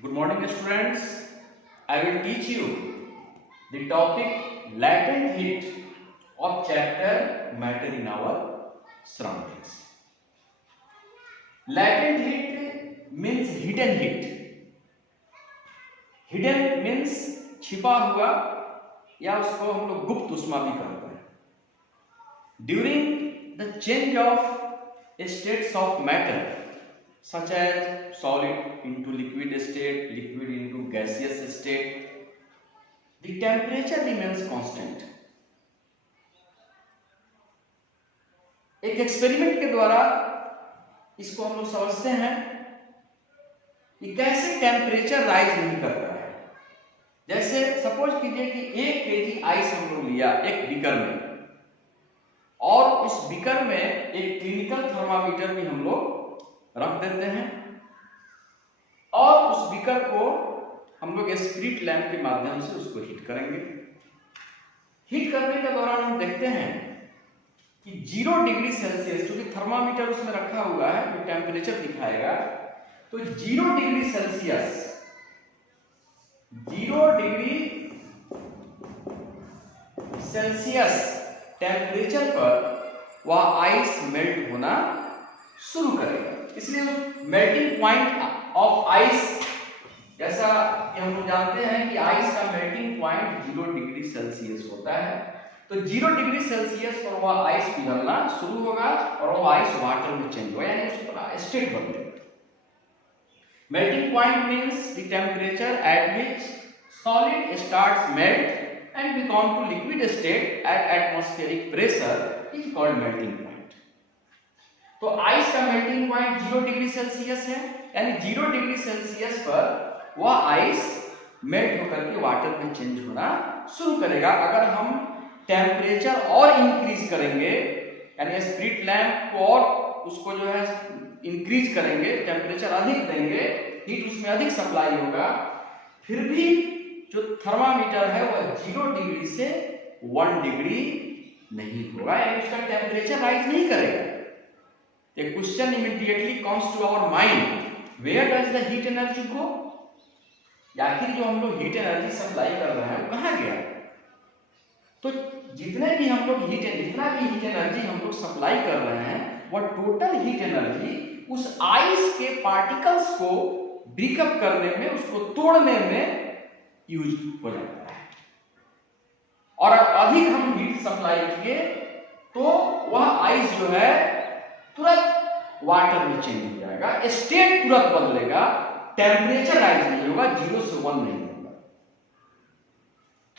Good morning, students. I will teach you the topic latent heat of chapter matter in our surroundings. Latent heat means hidden heat. Hidden means छिपा हुआ या उसको हम लोग गुप्त उष्मा भी कहते हैं. During the change of states of matter, such as solid into liquid state, liquid into gaseous state, the temperature remains constant. एक एक्सपेरिमेंट के द्वारा इसको हम लोग समझते हैं कि कैसे टेम्परेचर राइज नहीं करता है. जैसे सपोज कीजिए कि 1 kg आइस हम लोग लिया एक बीकर में, और उस बीकर में एक क्लिनिकल थर्मामीटर भी हम लोग रख देते हैं, और उस बीकर को हम लोग स्पिरिट लैंप के माध्यम से उसको हीट करेंगे. हीट करने के दौरान हम देखते हैं कि 0 डिग्री सेल्सियस, क्योंकि थर्मामीटर उसमें रखा हुआ है जो टेम्परेचर दिखाएगा, तो 0 degree Celsius, 0 degree Celsius temperature पर वह आइस मेल्ट होना शुरू करेगा. इसलिए मेल्टिंग पॉइंट ऑफ आइस, जैसा कि हम लोग जानते हैं कि आइस का मेल्टिंग पॉइंट 0 डिग्री सेल्सियस होता है, तो 0 डिग्री सेल्सियस पर वह आइस पिघलना शुरू होगा और वह आइस वाटर में चेंज होगा, यानी उसका स्टेट बदलेगा. Melting point means the temperature at which solid starts melt and become to liquid state at atmospheric pressure is called melting point. तो आइस का मेल्टिंग पॉइंट 0 डिग्री सेल्सियस है, यानी 0 degree Celsius पर वह आइस मेल्ट होकर के water में change होना शुरू करेगा. अगर हम टेम्परेचर और इंक्रीज करेंगे, यानी स्पिरिट लैंप को और उसको जो है इंक्रीज करेंगे, टेम्परेचर अधिक देंगे, हीट उसमें अधिक सप्लाई होगा, फिर भी जो थर्मामीटर है वह 0 डिग्री से 1 डिग्री नहीं होगा, यानी उसका टेम्परेचर राइज नहीं करेगा. A question immediately comes to our mind, where does the heat energy go? आखिर जो हम लोग हीट एनर्जी सप्लाई कर रहे हैं वो कहाँ गया? तो जितना भी हीट एनर्जी हम लोग सप्लाई कर रहे हैं, वह टोटल हीट एनर्जी उस आइस के पार्टिकल्स को ब्रेकअप करने में, उसको तोड़ने में यूज हो जाता है. और अधिक हम हीट सप्लाई किए तो वह आइस जो है तुरंत वाटर में चेंज हो जाएगा, स्टेट तुरंत बदलेगा, टेम्परेचर राइज नहीं होगा, 0 से 1 नहीं होगा,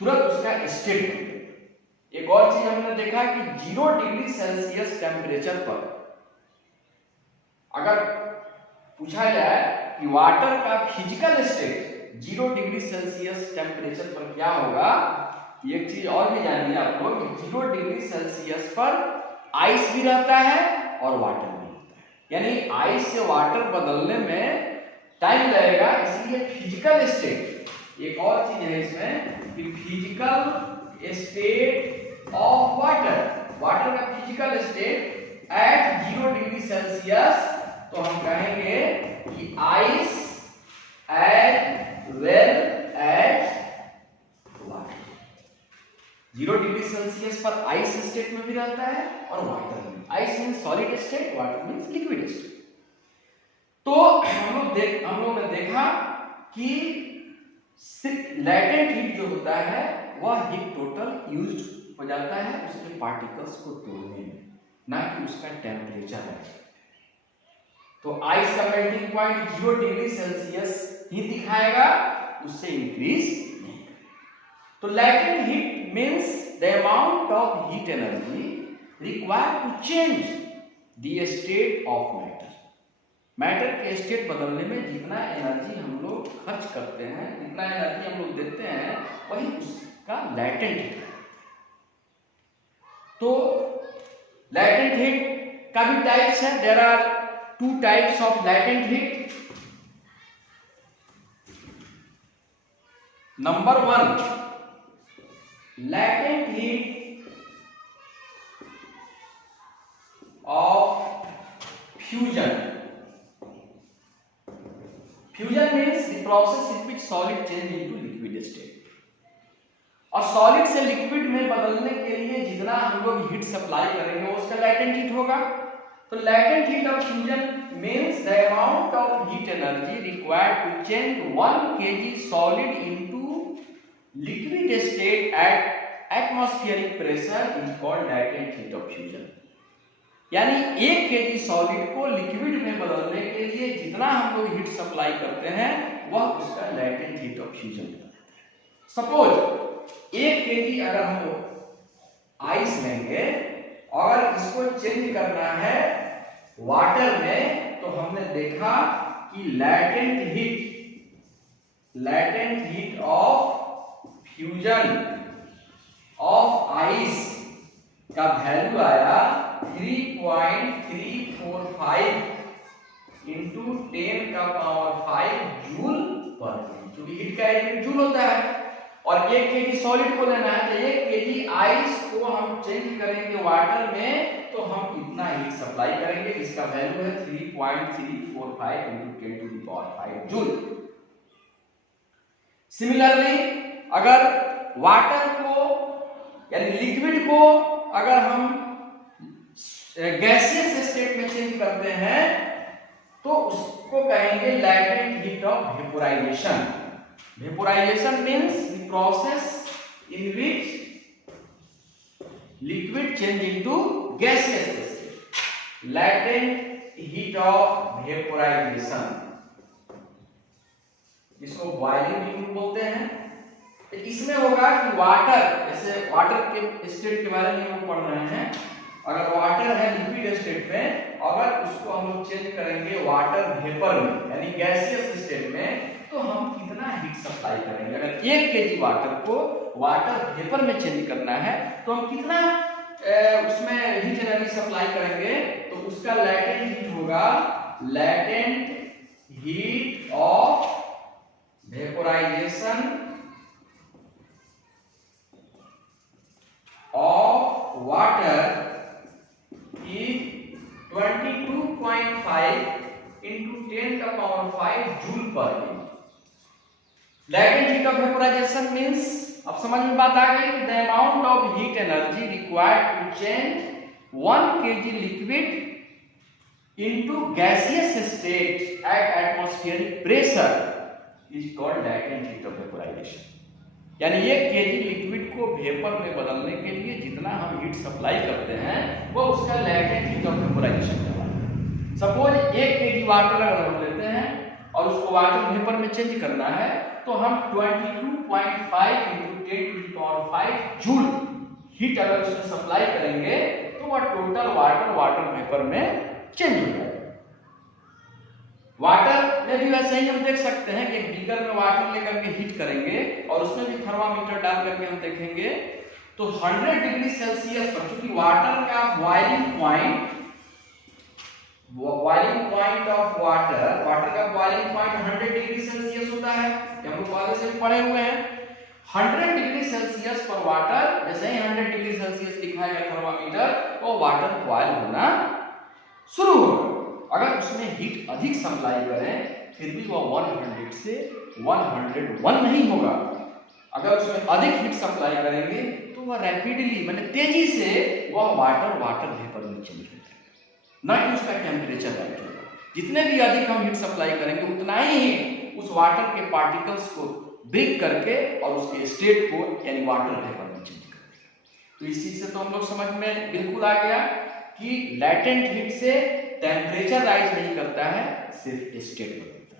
तुरंत उसका स्टेट बदलेगा. एक और चीज हमने देखा कि 0 डिग्री सेल्सियस टेम्परेचर पर अगर पूछा जाए कि वाटर का physical state 0 degree Celsius temperature पर क्या होगा, एक चीज और भी जानिए आप लोग, 0 डिग्री सेल्सियस पर आइस भी रहता है और वाटर भी रहता है, यानी आइस से वाटर बदलने में टाइम लगेगा. इसलिए फिजिकल स्टेट, एक और चीज है इसमें कि फिजिकल स्टेट ऑफ वाटर का physical state at 0 degree Celsius, तो हम कहेंगे कि ice at well at water. 0 degree Celsius पर आइस स्टेट में भी रहता है और वाटर में. Ice means solid state, water means liquid state. तो हम लोग ने देखा कि लैटेंट हीट जो होता है वह हीट टोटल यूज हो जाता है उसके पार्टिकल्स को तोड़ने में, ना कि उसका टेम्परेचर है. तो आइस का मेल्टिंग पॉइंट 0 डिग्री सेल्सियस ही दिखाएगा, उससे इंक्रीज नहीं करेगा. तो latent heat means the amount of heat energy required to change the state of matter के स्टेट बदलने में जितना एनर्जी हम लोग खर्च करते हैं, जितना एनर्जी हम लोग देते हैं, वही उसका लैटेंट हीट है. तो लैटेंट हीट का भी टाइप्स है. There are 2 types of latent heat. Number 1, latent heat of fusion. Fusion means the process in which solid change into liquid state. और सॉलिड से लिक्विड में बदलने के लिए जितना हम लोग हीट सप्लाई करेंगे वो उसका लैटेंट हीट होगा। तो latent heat of fusion means the amount of heat energy required to change 1 kg solid into liquid state at atmospheric pressure is called latent heat of fusion. यानी 1 kg solid को liquid में बदलने के लिए जितना हम लोग हीट सप्लाई करते हैं वह उसका latent heat of fusion. Suppose 1 kg अगर हम आइस लेंगे और इसको चेंज करना है वाटर में, तो हमने देखा कि latent heat of fusion of ice का वैल्यू आया 3.345 इंटू 10⁵ जूल पर केजी, क्योंकि हीट का यूनिट जूल होता है। और 1 kg सॉलिड को लेना है, तो 1 kg आइस को हम चेंज करेंगे वाटर में, तो हम कितना हीट सप्लाई करेंगे, इसका वैल्यू है 3.345 इंटू 10⁵ जूल। सिमिलरली अगर वाटर को यानी लिक्विड को अगर हम गैसियस स्टेट में चेंज करते हैं तो उसको कहेंगे latent heat of vaporisation. Vaporization means the process in which liquid change into gaseous state. Latent heat of vaporization, इसको बॉइलिंग लिक्विड बोलते हैं। तो इसमें होगा कि वाटर, जैसे वाटर के स्टेट के बारे में हम पढ़ रहे हैं, अगर वाटर है लिक्विड स्टेट में, अगर उसको हम लोग चेंज करेंगे वाटर वेपर में यानी गैसियस स्टेट में, तो हम कितना हीट सप्लाई करेंगे। अगर 1 kg वाटर को वाटर वेपर में चेंज करना है तो हम कितना उसमें हीट एनर्जी सप्लाई करेंगे, तो उसका लैटेंट हीट होगा latent heat of vaporisation of water is 22.5 into 10⁵ joule per KG. Latent heat of vaporisation means, अब समझ में बात आ गई कि the amount of heat energy required to change 1 kg liquid into gaseous state at atmospheric pressure is called latent heat of vaporisation. यानी 1 kg liquid को vapour में बदलने के लिए जितना हम हीट सप्लाई करते हैं वो उसका लैटेंट हीट ऑफ वेपोराइजेशन कहलाता है। सपोज 1 kg वाटर अगर हम लेते हैं और उसको वाटर वेपर में चेंज करना है, तो हम 22.5 इंटू 10⁵ जूल हीट अगर उसमें सप्लाई करेंगे तो वह टोटल वाटर वेपर में चेंज हो जाएगा। वाटर में भी वैसे ही हम देख सकते हैं कि एक बीकर में वाटर लेकर के हीट करेंगे और उसमें भी थर्मामीटर डाल करके हम देखेंगे, तो 100 डिग्री सेल्सियस पर, क्योंकि वाटर का बॉइलिंग पॉइंट ऑफ वाटर का बॉइलिंग पॉइंट 100 डिग्री सेल्सियस होता है, ये हम पहले से भी पढ़े हुए हैं। 100 डिग्री सेल्सियस पर वाटर, जैसे ही 100 डिग्री सेल्सियस दिखाएगा थर्मामीटर, तो वाटर बॉयल होना शुरू होगा। अगर उसमें हीट अधिक सप्लाई करें फिर भी वह 100 से 101 नहीं होगा। अगर उसमें अधिक हीट सप्लाई करेंगे तो वह रैपिडली माने तेजी से वह वाटर वेपर में चेंज हो जाएगा, ना कि उसका टेम्परेचर राइज होगा। जितने भी अधिक हम हीट सप्लाई करेंगे उतना ही उस वाटर के पार्टिकल्स को ब्रेक करके और उसके स्टेट को यानी वाटर वेपर में चेंज कर देगा। तो इस चीज से तो हम लोग समझ में बिल्कुल आ गया कि लैटेंट हीट से टेम्परेचर राइज नहीं करता है, सिर्फ स्टेट बदलता है।